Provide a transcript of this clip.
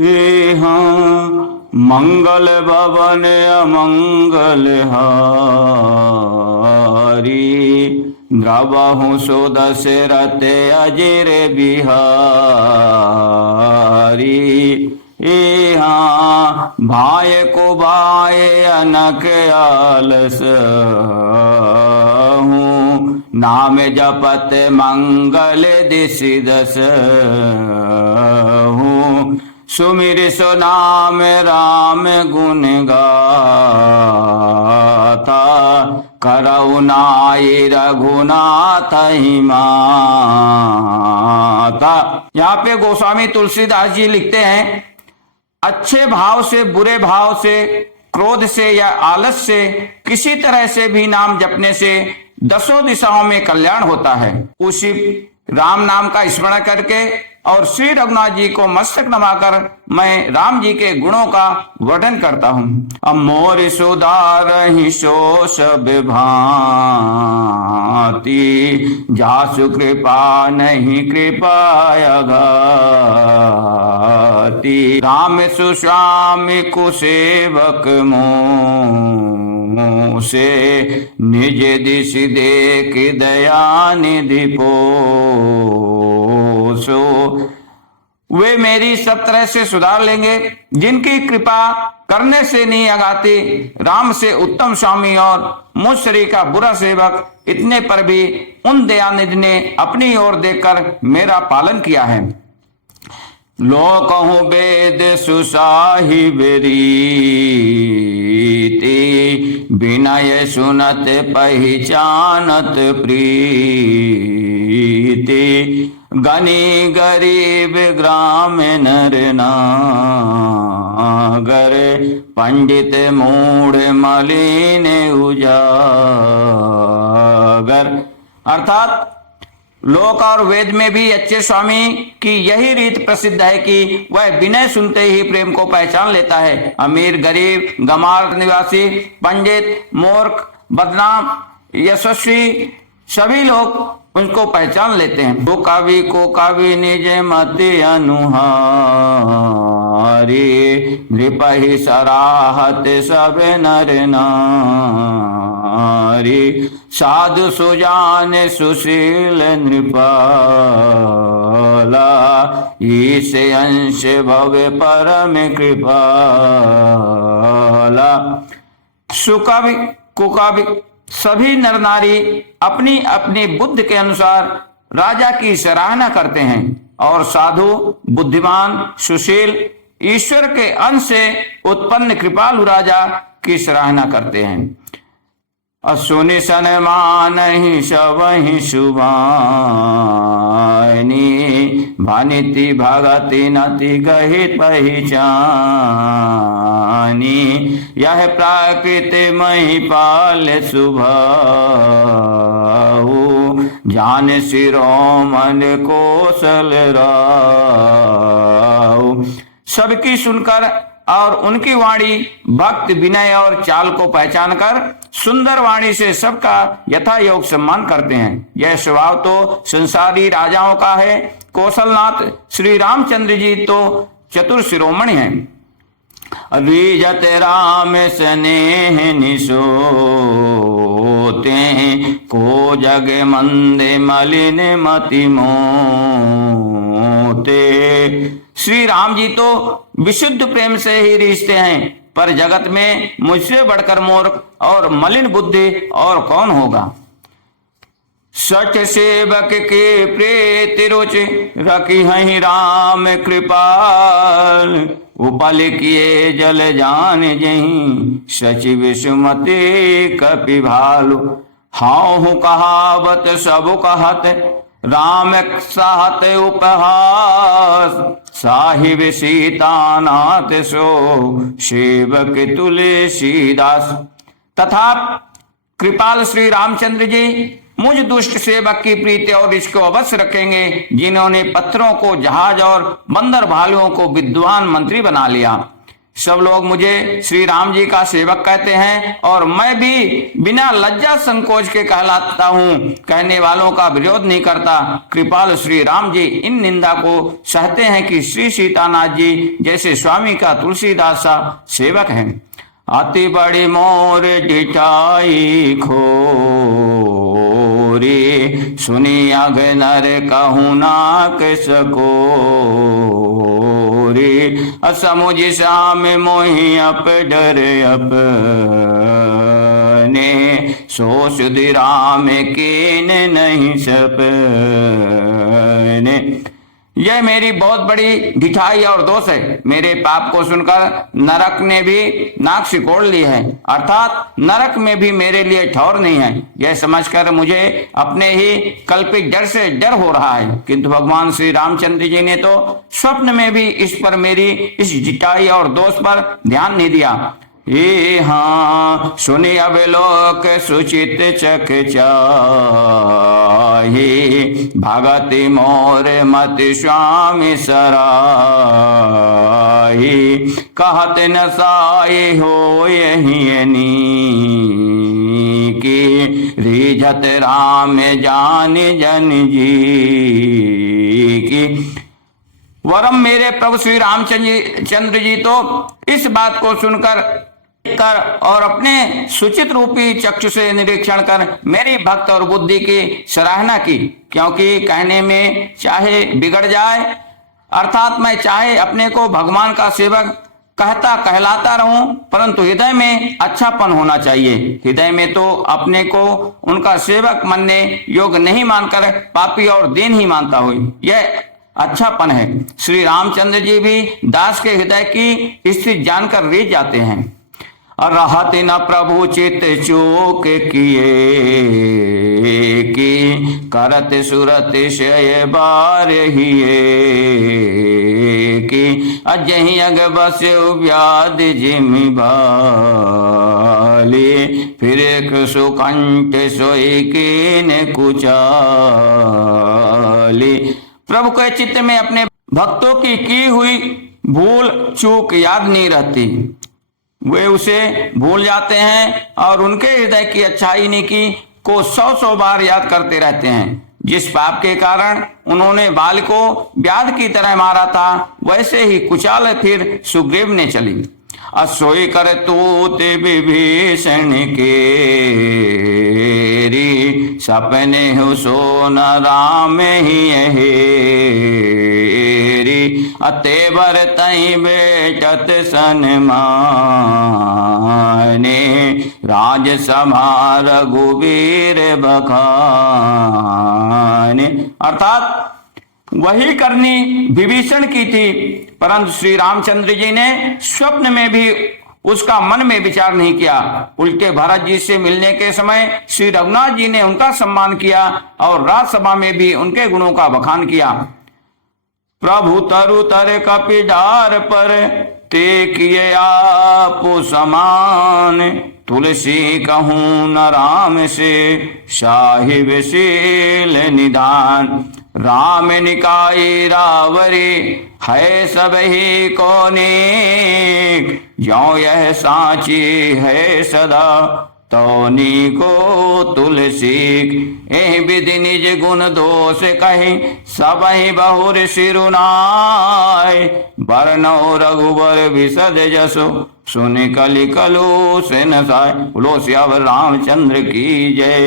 हे हाँ मंगल भवन अमंगल हारी, द्रवहु सुदशरथ अजिर बिहारी। हे हाँ भाय को भाय अनक आलस हूँ, नाम जपत मंगल दिश दस हूँ। सुमिर सो नाम राम गुण गाता, करुणाई रघुनाथ ही माता। यहाँ पे गोस्वामी तुलसीदास जी लिखते हैं, अच्छे भाव से, बुरे भाव से, क्रोध से या आलस से, किसी तरह से भी नाम जपने से दसों दिशाओं में कल्याण होता है। उसी राम नाम का स्मरण करके और श्री रघुनाथ जी को मस्तक नवाकर मैं राम जी के गुणों का वर्णन करता हूँ। अब मोर सुधारहि सो सब भांति, जासु कृपा नहीं कृपाया घाति। राम सुस्वामी कुसेवक मोह से, निज दिश देख दया निधि पोषो। वे मेरी सब तरह से सुधार लेंगे, जिनकी कृपा करने से नहीं अगाती। राम से उत्तम स्वामी और मुझ शरीर का बुरा सेवक, इतने पर भी उन दयानिधि ने अपनी ओर देखकर मेरा पालन किया है। लोकहु वेद सुसाहिब रीति, विनय सुनत पहचानत प्रीति। गनी गरीब ग्राम नर नागर, पंडित मूढ़ मलिन उजागर। अर्थात लोक और वेद में भी अच्छे स्वामी की यही रीत प्रसिद्ध है कि वह विनय सुनते ही प्रेम को पहचान लेता है। अमीर, गरीब, गमार निवासी, पंडित, मूर्ख, बदनाम, यशस्वी, सभी लोग उनको पहचान लेते हैं। वो कवि को कवि निज मति अनुहारी, नृपहि सराहत सब नर नारी। साधु सुजान सुशील नृपाला, ईश अंश भव परम कृपाला। सुकवि कुकवि सभी नर नारी अपनी अपनी बुद्धि के अनुसार राजा की सराहना करते हैं, और साधु, बुद्धिमान, सुशील, ईश्वर के अंश से उत्पन्न कृपालु राजा की सराहना करते हैं। असुनि सनमानहि सबहि शुभानि, भानिति भगति नति गहि पहचानी। यह प्रकृति महिपाल सुभाऊ, जान शिरोमण कौशल राऊ। सबकी सुनकर और उनकी वाणी, भक्त, विनय और चाल को पहचान कर सुंदर वाणी से सबका यथा योग सम्मान करते हैं। यह स्वभाव तो संसारी राजाओं का है। कौशलनाथ श्री रामचंद्र जी तो चतुर शिरोमणि हैं। विजत राम स्नेह निसोते, को जग मंदे मलिन मति मोते। श्री राम जी तो विशुद्ध प्रेम से ही रिश्ते हैं, पर जगत में मुझसे बढ़कर मूर्ख और मलिन बुद्धि और कौन होगा। सच सेवक के प्रीति रुचि, रखी हहि राम कृपाल। उपल किए जल जान जहीं, सचिव सुमति कपि भालु। हाउ कहावत सब कहत, राम साहत उपहास। साहिब सीतानाथ सो, सेवक तुलसीदास। तथा कृपाल श्री रामचंद्र जी मुझ दुष्ट सेवक की प्रीति और इसको अवश्य रखेंगे, जिन्होंने पत्थरों को जहाज और बंदर भालुओं को विद्वान मंत्री बना लिया। सब लोग मुझे श्री राम जी का सेवक कहते हैं और मैं भी बिना लज्जा संकोच के कहलाता हूँ। कहने वालों का विरोध नहीं करता। कृपालु श्री राम जी इन निंदा को सहते हैं कि श्री सीतानाथ जी जैसे स्वामी का तुलसीदास सा सेवक है। अति बड़ी मोर डिठाई खोरी, सुनी अग नर कहूँ ना के सकोरी। असमुझ श्याम मोहि अप डर अपने, सो सुधि राम कीन नहीं सपने। यह मेरी बहुत बड़ी ढिठाई और दोष है। मेरे पाप को सुनकर नरक ने भी नाक सिकोड़ ली है, अर्थात नरक में भी मेरे लिए ठौर नहीं है। यह समझकर मुझे अपने ही कल्पित डर से डर हो रहा है। किंतु भगवान श्री रामचंद्र जी ने तो स्वप्न में भी इस पर मेरी इस ढिठाई और दोष पर ध्यान नहीं दिया। ये हाँ सुनी अब लोक सुचित चक चाही, भगति मोर मत स्वामी सराही। कहत न साई हो यही की, रिझत राम जान जन जी की। वरम मेरे प्रभु श्री रामचंद्र जी तो इस बात को सुनकर कर और अपने सुचित रूपी चक्षु से निरीक्षण कर मेरी भक्त और बुद्धि की सराहना की, क्योंकि कहने में चाहे बिगड़ जाए, अर्थात मैं चाहे अपने को भगवान का सेवक कहलाता रहूं, परंतु हृदय में अच्छापन होना चाहिए। हृदय में तो अपने को उनका सेवक मानने योग्य नहीं मानकर पापी और दीन ही मानता हो, यह अच्छापन है। श्री रामचंद्र जी भी दास के हृदय की स्थिति जानकर रीझ जाते हैं। रहत न प्रभु चित चूक किए की, करत सुरत शय बार हिए की। अजहि अग बस व्याध जिमि बाले, फिर सुकंठ सोई कीन कुचाले। प्रभु के चित्त में अपने भक्तों की हुई भूल चूक याद नहीं रहती, वे उसे भूल जाते हैं और उनके हृदय की अच्छाई नेकी को 100 बार याद करते रहते हैं। जिस पाप के कारण उन्होंने बाल को व्याध की तरह मारा था, वैसे ही कुचाल फिर सुग्रीव ने चली। असोई कर तूत विभीषण के री, सपने हो सो न राम ही हेरी। अतेवर तई बेचत सनमाने, राज सभा रघुवीर बखाने। अर्थात वही करनी विभीषण की थी, परंतु श्री रामचंद्र जी ने स्वप्न में भी उसका मन में विचार नहीं किया। उल्टे भरत जी से मिलने के समय श्री रघुनाथ जी ने उनका सम्मान किया और राजसभा में भी उनके गुणों का बखान किया। प्रभु तरु तर कपिडार पर, ते किए आप समान। तुलसी कहूँ न राम से, साहिब शील निदान। राम निकाय रावरी, है सब ही कोने। ज्यों यह साची है सदा, तौनी को तुलसी। एह विधि निज गुण दोष कहे, सब ही बहुर सिरुनाय। बरनौ रघुबर विशद जसो, सुन कलि कलु से नसाय। बोलो सियावर रामचंद्र की जय।